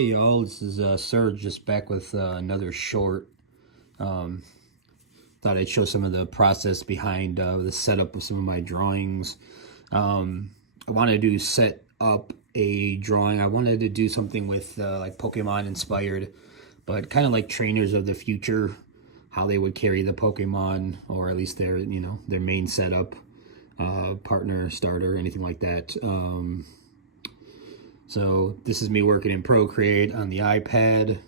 Hey y'all, this is Serg just back with another short. Um, Thought I'd show some of the process behind the setup of some of my drawings. I wanted to set up a drawing. I wanted to do something with like Pokemon inspired, but kind of like trainers of the future, how they would carry the Pokemon, or at least their their main setup, partner, starter, anything like that. So this is me working in Procreate on the iPad.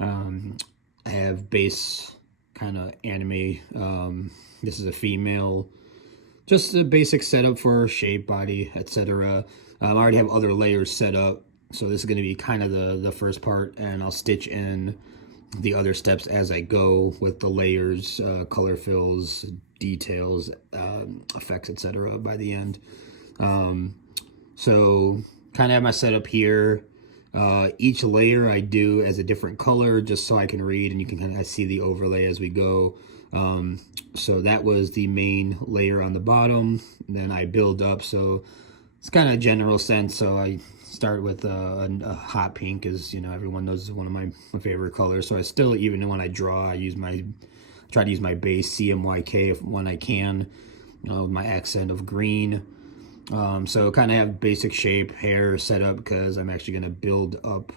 I have base kind of anime. This is a female. Just a basic setup for shape, body, etc. I already have other layers set up. So this is going to be kind of the first part, and I'll stitch in the other steps as I go with the layers, color fills, details, effects, etc. by the end. So kind of have my setup here. Each layer I do as a different color just so I can read and you can kind of see the overlay as we go. So that was the main layer on the bottom. Then I build up, so it's kind of a general sense. So I start with a hot pink, as you know, everyone knows is one of my favorite colors. So I still, even when I draw, I try to use my base CMYK when I can, with my accent of green. So kind of have basic shape, hair set up because I'm actually going to build up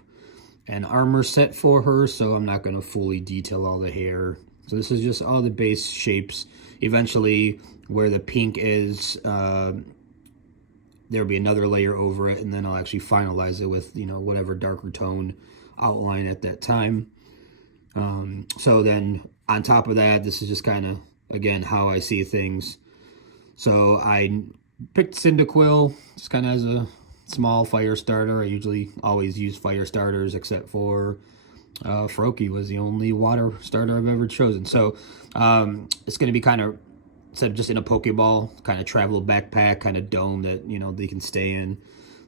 an armor set for her, so I'm not going to fully detail all the hair. So this is just all the base shapes. Eventually, where the pink is, there'll be another layer over it, and then I'll actually finalize it with, whatever darker tone outline at that time. So then on top of that, this is just kind of, again, how I see things. So I picked Cyndaquil just kind of as a small fire starter. I usually always use fire starters, except for Froakie was the only water starter I've ever chosen. So it's going to be kind of, instead of just in a Pokeball, kind of travel backpack, kind of dome that, they can stay in.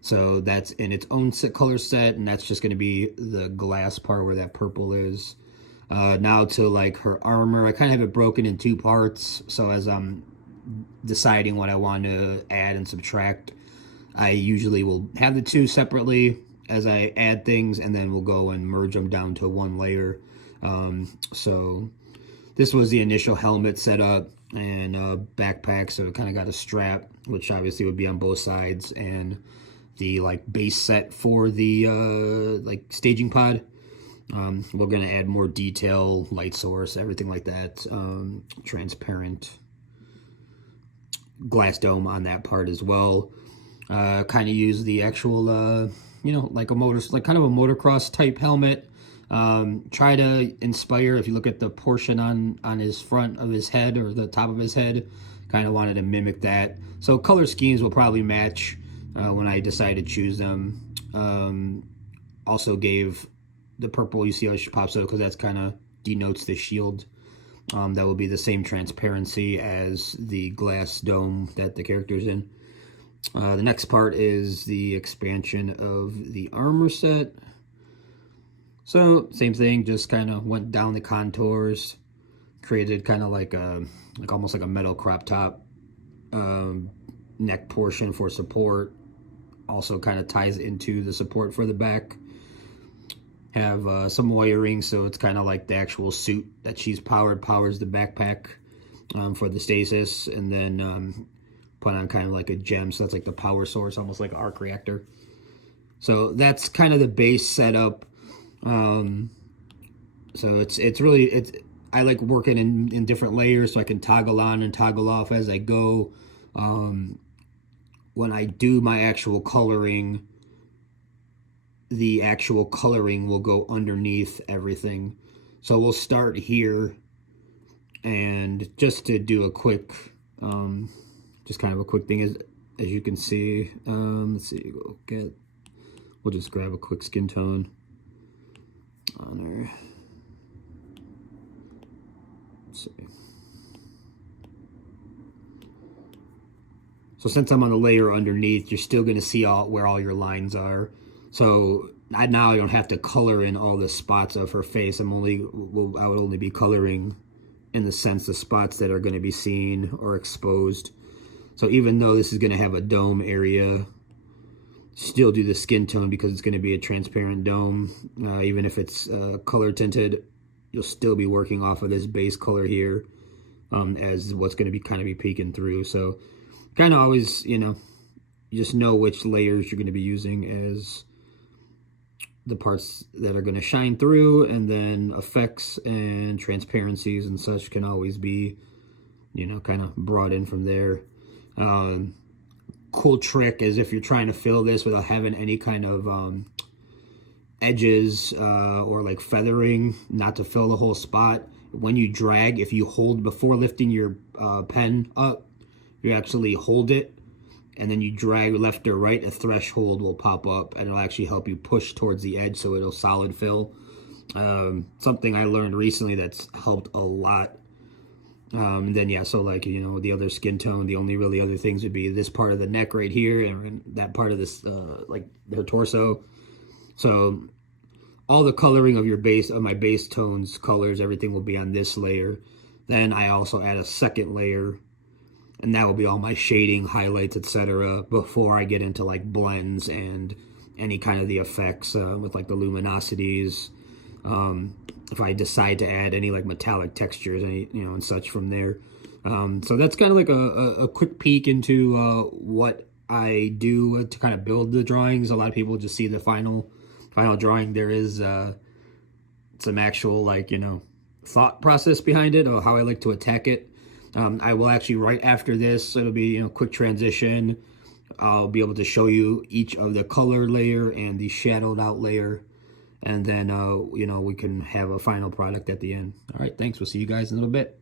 So that's in its own color set, and that's just going to be the glass part where that purple is. Now to like her armor, I kind of have it broken in two parts. So as I'm deciding what I want to add and subtract, I usually will have the two separately as I add things, and then we'll go and merge them down to one layer. So this was the initial helmet setup and backpack, so it kind of got a strap, which obviously would be on both sides, and the like base set for the like staging pod. We're gonna add more detail, light source, everything like that, transparent glass dome on that part as well. Kind of use the actual like kind of a motocross type helmet. Try to inspire, if you look at the portion on his front of his head, or the top of his head, kind of wanted to mimic that. So color schemes will probably match when I decide to choose them. Also gave the purple, you see how it pops out, because that's kind of denotes the shield. That will be the same transparency as the glass dome that the character's in. The next part is the expansion of the armor set. So same thing, just kind of went down the contours, created kind of like almost like a metal crop top neck portion for support. Also kind of ties into the support for the back. Have some wiring, so it's kind of like the actual suit that she's powers the backpack for the stasis, and then put on kind of like a gem, so that's like the power source, almost like an arc reactor. So that's kind of the base setup. So it's really, I like working in different layers, so I can toggle on and toggle off as I go. When I do my actual coloring, the actual coloring will go underneath everything. So we'll start here, and just to do a quick, just kind of a quick thing, is as you can see, let's see, we'll just grab a quick skin tone on her. Let's see. So since I'm on the layer underneath, you're still going to see where all your lines are. So now I don't have to color in all the spots of her face. I would only be coloring in the sense the spots that are going to be seen or exposed. So even though this is going to have a dome area, still do the skin tone because it's going to be a transparent dome. Even if it's color tinted, you'll still be working off of this base color here, as what's going to be kind of be peeking through. So kind of always, you just know which layers you're going to be using as the parts that are going to shine through, and then effects and transparencies and such can always be, kind of brought in from there. Cool trick is if you're trying to fill this without having any kind of edges or like feathering, not to fill the whole spot. When you drag, if you hold before lifting your pen up, you actually hold it, and then you drag left or right, a threshold will pop up, and it'll actually help you push towards the edge so it'll solid fill. Something I learned recently that's helped a lot. And then, yeah, so like, the other skin tone, the only really other things would be this part of the neck right here and that part of this, like their torso. So all the coloring of my base tones, colors, everything will be on this layer. Then I also add a second layer, and that will be all my shading, highlights, etc. before I get into like blends and any kind of the effects with like the luminosities. If I decide to add any like metallic textures, and such from there. So that's kind of like a quick peek into what I do to kind of build the drawings. A lot of people just see the final drawing. There is some actual thought process behind it, or how I like to attack it. I will actually, right after this, it'll be quick transition. I'll be able to show you each of the color layer and the shadowed out layer, and then we can have a final product at the end. All right, thanks. We'll see you guys in a little bit.